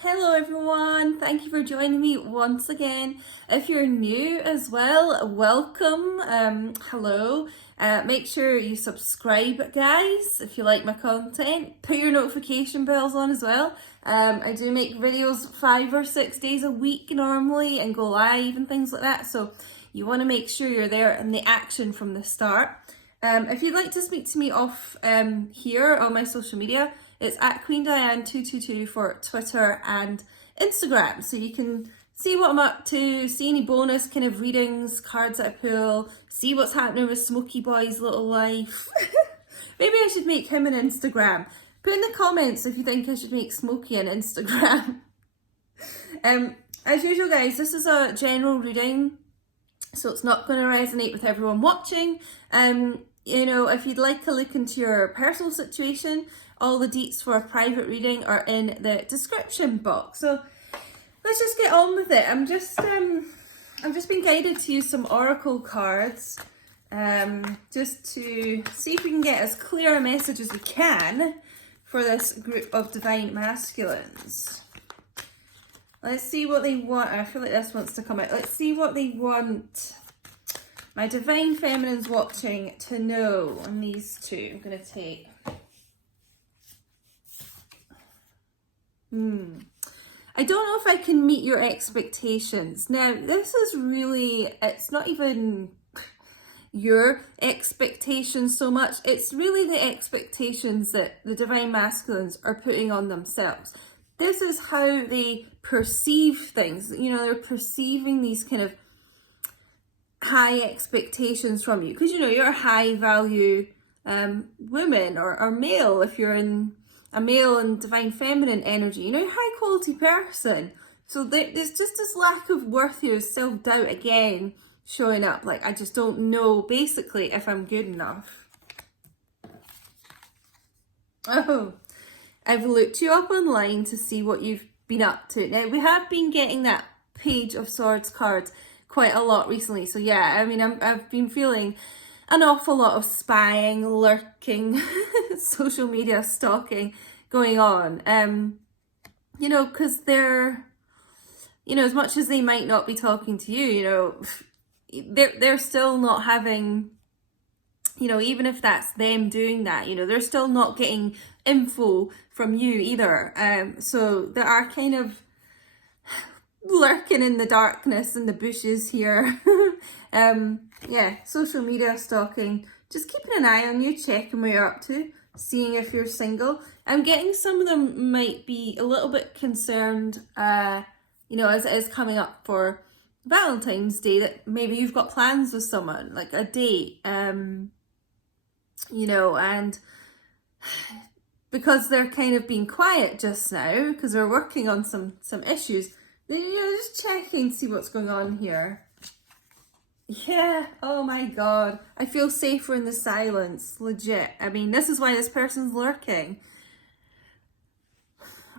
Hello everyone, thank you for joining me once again. If you're new as well, welcome, hello. Make sure you subscribe guys if you like my content. Put your notification bells on as well. I do make videos 5 or 6 days a week normally and go live and things like that, so you want to make sure you're there in the action from the start. If you'd like to speak to me off here on my social media, it's at QueenDiane222 for Twitter and Instagram. So you can see what I'm up to, see any bonus kind of readings, cards that I pull, see what's happening with Smokey Boy's little life. Maybe I should make him an Instagram. Put in the comments if you think I should make Smokey an Instagram. As usual guys, this is a general reading, so it's not going to resonate with everyone watching. If you'd like to look into your personal situation, all the deets for a private reading are in the description box. So let's just get on with it. I've just been guided to use some oracle cards, just to see if we can get as clear a message as we can for this group of divine masculines. Let's see what they want. I feel like this wants to come out. Let's see what they want my divine feminines watching to know on these two. I'm going to take. I don't know if I can meet your expectations. Now, this is really, it's not even your expectations so much. It's really the expectations that the divine masculines are putting on themselves. This is how they perceive things. They're perceiving these kind of high expectations from you. Because, you're a high value woman or male if you're in a male and divine feminine energy, high quality person. So there's just this lack of worth here, self-doubt again showing up. Like, I just don't know basically if I'm good enough. Oh, I've looked you up online to see what you've been up to. Now, we have been getting that Page of Swords card quite a lot recently. So yeah, I've been feeling an awful lot of spying, lurking, social media stalking going on. Because they're, as much as they might not be talking to you, they're still not having, even if that's them doing that, they're still not getting info from you either. So there are kind of lurking in the darkness in the bushes here. Yeah, social media stalking, just keeping an eye on you, checking what you're up to, seeing if you're single. I'm getting some of them might be a little bit concerned, as it is coming up for Valentine's Day, that maybe you've got plans with someone, like a date, and because they're kind of being quiet just now, because they're working on some issues, just checking to see what's going on here. Yeah, oh my god, I feel safer in the silence, legit. This is why this person's lurking.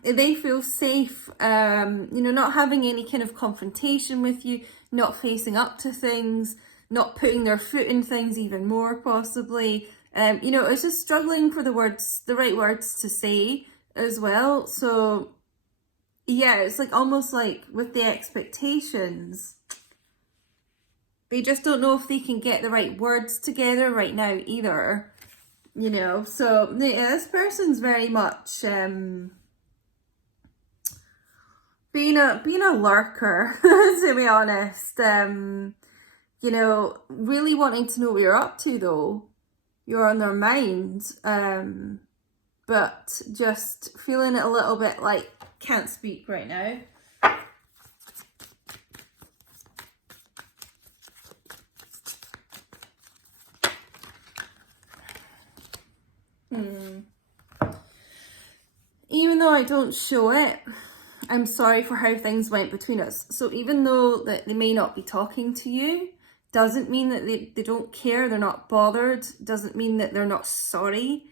They feel safe, not having any kind of confrontation with you, not facing up to things, not putting their foot in things even more possibly. It's just struggling for the right words to say as well. So yeah, it's like almost like with the expectations, they just don't know if they can get the right words together right now either, So yeah, this person's very much being a lurker, to be honest. Really wanting to know what you're up to though. You're on their mind, but just feeling it a little bit like can't speak right now. Even though I don't show it, I'm sorry for how things went between us. So even though that they may not be talking to you, doesn't mean that they don't care, they're not bothered, doesn't mean that they're not sorry.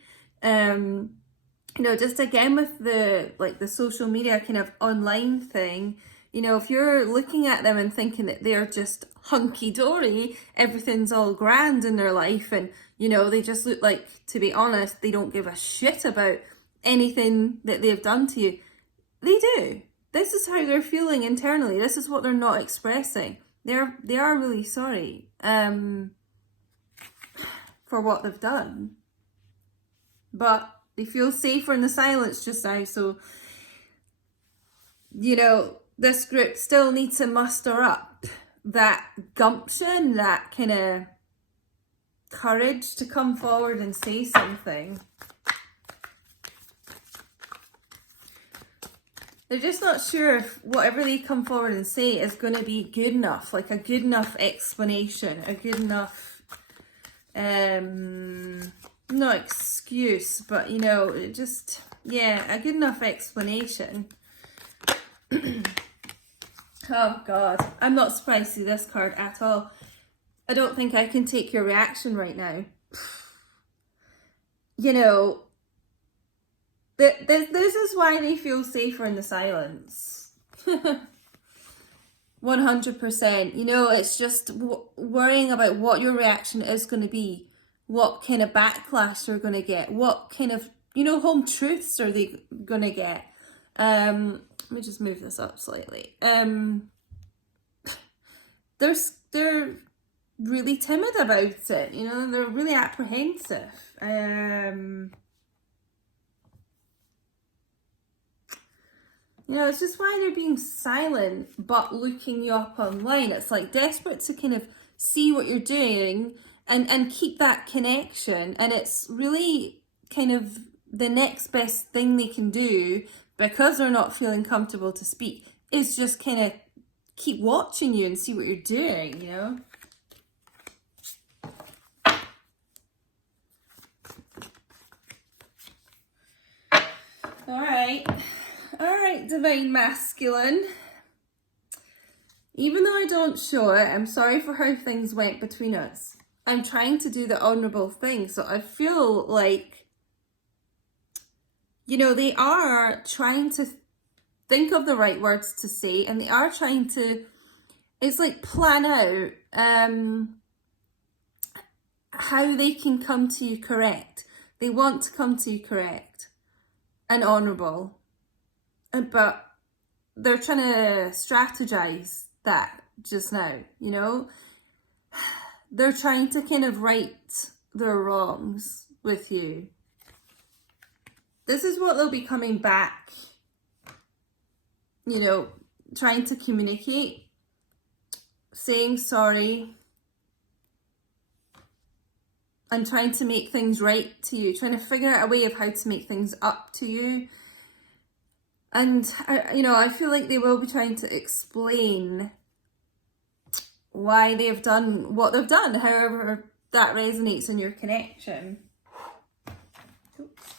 Just again with the social media kind of online thing, if you're looking at them and thinking that they're just hunky-dory, everything's all grand in their life, and they just look like, to be honest, they don't give a shit about anything that they've done to you. They do. this is how they're feeling internally. This is what they're not expressing. They are really sorry for what they've done. But they feel safer in the silence just now. So, you know, this group still needs to muster up that gumption, that kind of courage to come forward and say something. They're just not sure if whatever they come forward and say is going to be good enough, like a good enough explanation, a good enough, not excuse, but, you know, it just, yeah, a good enough explanation. Oh God, I'm not surprised to see this card at all. I don't think I can take your reaction right now. You know, this is why they feel safer in the silence. 100%. You know, it's just worrying about what your reaction is going to be, what kind of backlash they're going to get, what kind of, you know, home truths are they going to get. Let me just move this up slightly. They're really timid about it, you know, they're really apprehensive. You know, it's just why they're being silent but looking you up online. It's like desperate to kind of see what you're doing and keep that connection. And it's really kind of the next best thing they can do, because they're not feeling comfortable to speak, is just kind of keep watching you and see what you're doing, you know? All right, Divine Masculine. Even though I don't show it, I'm sorry for how things went between us. I'm trying to do the honourable thing, so I feel like, you know, they are trying to think of the right words to say, and they are trying to, it's like plan out how they can come to you correct. They want to come to you correct and honourable, but they're trying to strategize that just now, you know? They're trying to kind of right their wrongs with you. This is what they'll be coming back, you know, trying to communicate, saying sorry, and trying to make things right to you, trying to figure out a way of how to make things up to you. And, you know, I feel like they will be trying to explain why they've done what they've done, however that resonates in your connection. Oops.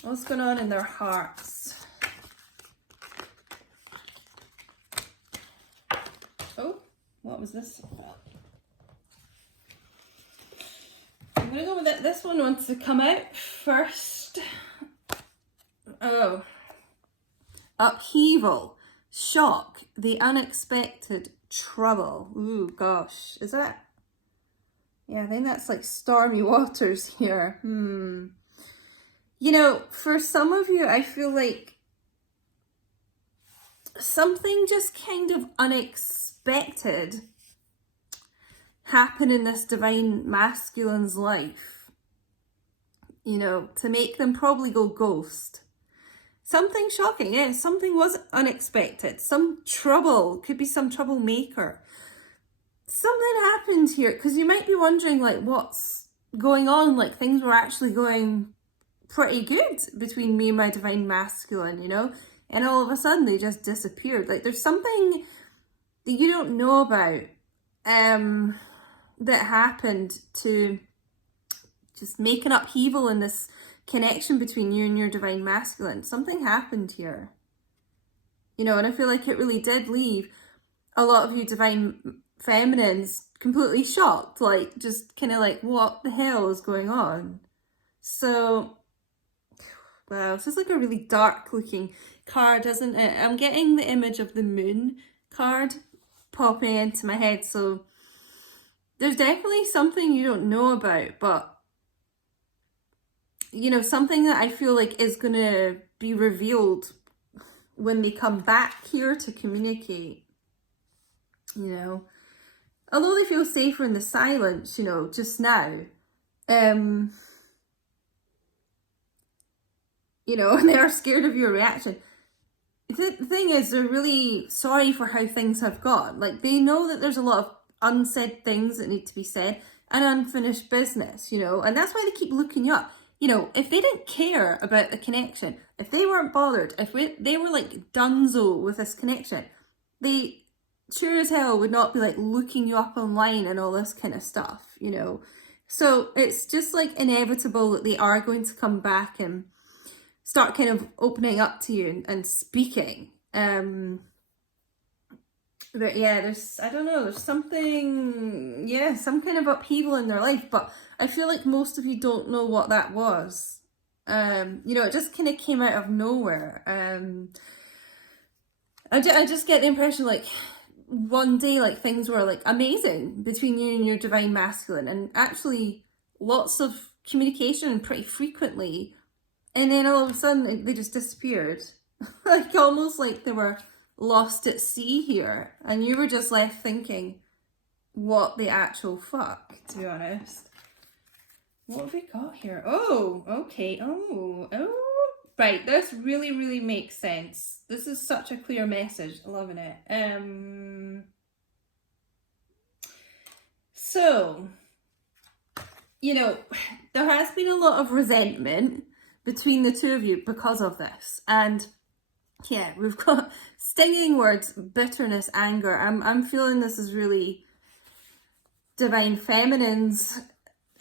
What's going on in their hearts? Oh, what was this? I'm going to go with it. This one wants to come out first. Oh. Upheaval, shock, the unexpected, trouble. Ooh, gosh. Is that? Yeah, I think that's like stormy waters here. You know, for some of you, I feel like something just kind of unexpected happened in this Divine Masculine's life, you know, to make them probably go ghost. Something shocking, yeah, something was unexpected. Some trouble, could be some troublemaker. Something happened here, because you might be wondering, like, what's going on? Like, things were actually going pretty good between me and my Divine Masculine, you know? And all of a sudden, they just disappeared. Like, there's something that you don't know about that happened to just make an upheaval in this connection between you and your Divine Masculine. Something happened here, you know, and I feel like it really did leave a lot of you Divine Feminines completely shocked, like just kind of like, what the hell is going on? So, wow, this is like a really dark looking card, isn't it? I'm getting the image of the moon card popping into my head, so there's definitely something you don't know about, but, you know, something that I feel like is going to be revealed when they come back here to communicate, you know. Although they feel safer in the silence, you know, just now, you know, and they are scared of your reaction. The thing is, they're really sorry for how things have gone. Like, they know that there's a lot of unsaid things that need to be said and unfinished business, you know, and that's why they keep looking you up. You know, if they didn't care about the connection, if they weren't bothered, if they were like dunzo with this connection, they sure as hell would not be like looking you up online and all this kind of stuff, you know. So it's just like inevitable that they are going to come back and start kind of opening up to you and speaking. But yeah, I don't know, there's something, yeah, some kind of upheaval in their life, but I feel like most of you don't know what that was. You know, it just kind of came out of nowhere. I just get the impression like one day like things were like amazing between you and your divine masculine, and actually lots of communication pretty frequently, and then all of a sudden they just disappeared. Like almost like they were lost at sea here, and you were just left thinking, what the actual fuck, to be honest. What have we got here? Oh, okay. Oh, right. This really, really makes sense. This is such a clear message. Loving it. So, you know, there has been a lot of resentment between the two of you because of this, and yeah, we've got stinging words, bitterness, anger. I'm feeling this is really divine feminine's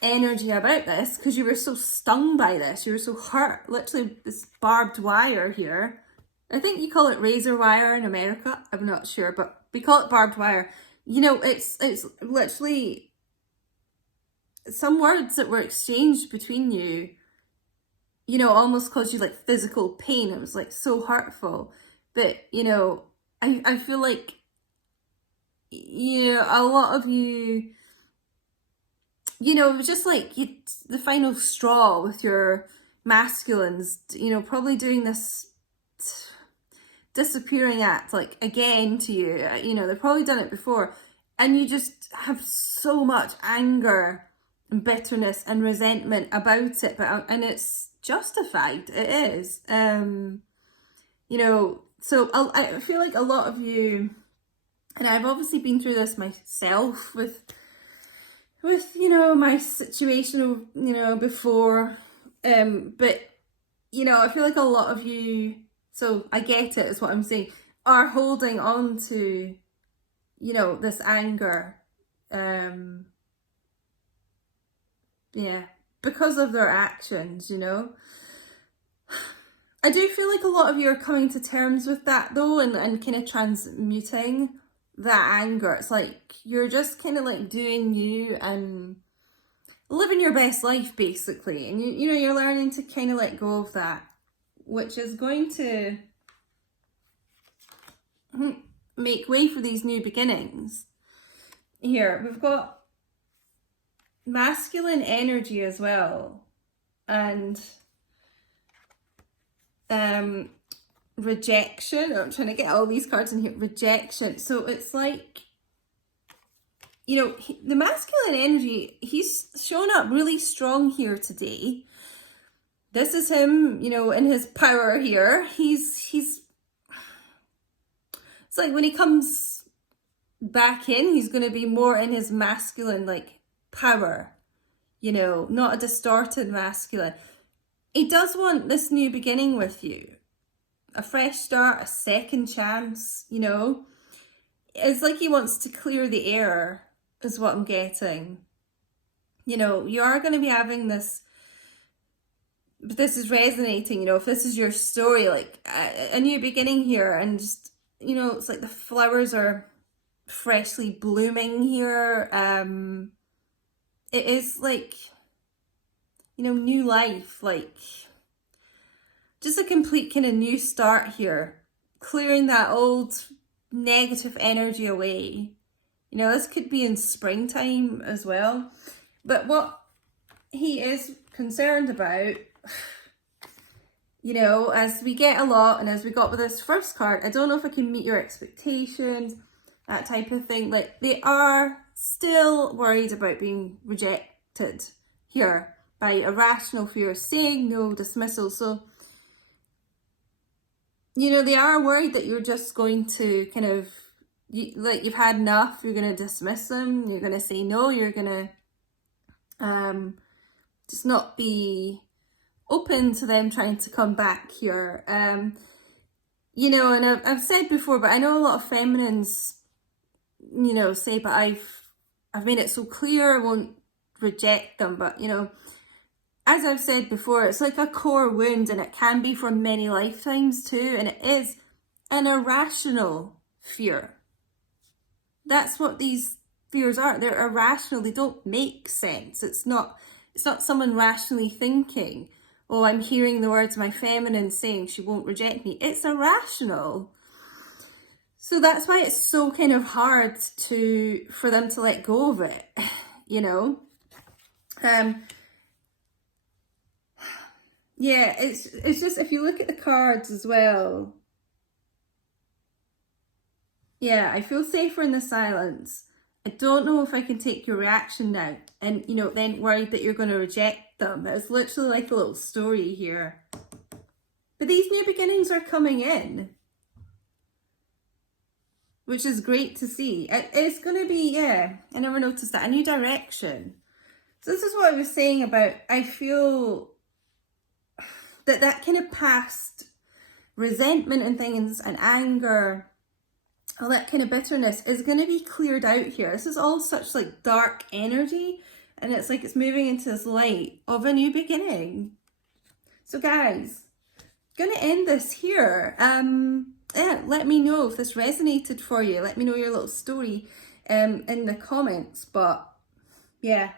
energy about this, because you were so stung by this, you were so hurt. Literally this barbed wire here. I think you call it razor wire in America, I'm not sure, but we call it barbed wire. You know, it's literally some words that were exchanged between you, you know, almost caused you like physical pain. It was like so hurtful. But, you know, I feel like, you know, a lot of you, you know, it was just like the final straw with your masculines, you know, probably doing this disappearing act like again to you. You know, they've probably done it before, and you just have so much anger and bitterness and resentment about it, and it's justified. It is. You know, so I feel like a lot of you, and I've obviously been through this myself with you know, my situation, you know, before, but you know, I feel like a lot of you, so I get it, is what I'm saying, are holding on to, you know, this anger, yeah, because of their actions, you know. I do feel like a lot of you are coming to terms with that though, and kind of transmuting that anger. It's like you're just kind of like doing you and living your best life basically, and you know, you're learning to kind of let go of that, which is going to make way for these new beginnings. Here we've got masculine energy as well, and rejection. I'm trying to get all these cards in here. Rejection. So it's like, you know, the masculine energy, he's shown up really strong here today. This is him, you know, in his power here. He's it's like when he comes back in, he's going to be more in his masculine, like, power, you know, not a distorted masculine. He does want this new beginning with you, a fresh start, a second chance, you know. It's like he wants to clear the air, is what I'm getting. You know, you are going to be having this, but this is resonating, you know, if this is your story, like a new beginning here, and just, you know, it's like the flowers are freshly blooming here. It is like, you know, new life, like just a complete kind of new start here, clearing that old negative energy away. You know, this could be in springtime as well. But what he is concerned about you know, as we get a lot, and as we got with this first card, I don't know if I can meet your expectations, that type of thing. Like, they are still worried about being rejected here by irrational fear, saying no, dismissal. So, you know, they are worried that you're just going to kind of, like, you've had enough, you're going to dismiss them, you're going to say no, you're going to just not be open to them trying to come back here. You know, and I've said before, but I know a lot of feminines, you know, say, but I've made it so clear I won't reject them. But, you know, as I've said before, it's like a core wound, and it can be for many lifetimes too, and it is an irrational fear. That's what these fears are. They're irrational. They don't make sense. It's not someone rationally thinking, oh, I'm hearing the words of my feminine saying she won't reject me. It's irrational. So that's why it's so kind of hard for them to let go of it, you know. Yeah, it's just, if you look at the cards as well, yeah, I feel safer in the silence. I don't know if I can take your reaction now. And, you know, then worried that you're going to reject them. It's literally like a little story here. But these new beginnings are coming in, which is great to see. It's going to be, yeah, I never noticed that, a new direction. So this is what I was saying about, I feel that kind of past resentment and things and anger, all that kind of bitterness is going to be cleared out here. This is all such like dark energy, and it's like it's moving into this light of a new beginning. So guys, gonna end this here. Yeah, let me know if this resonated for you. Let me know your little story in the comments. But yeah,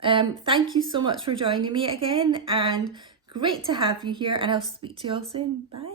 thank you so much for joining me again, and great to have you here, and I'll speak to you all soon. Bye.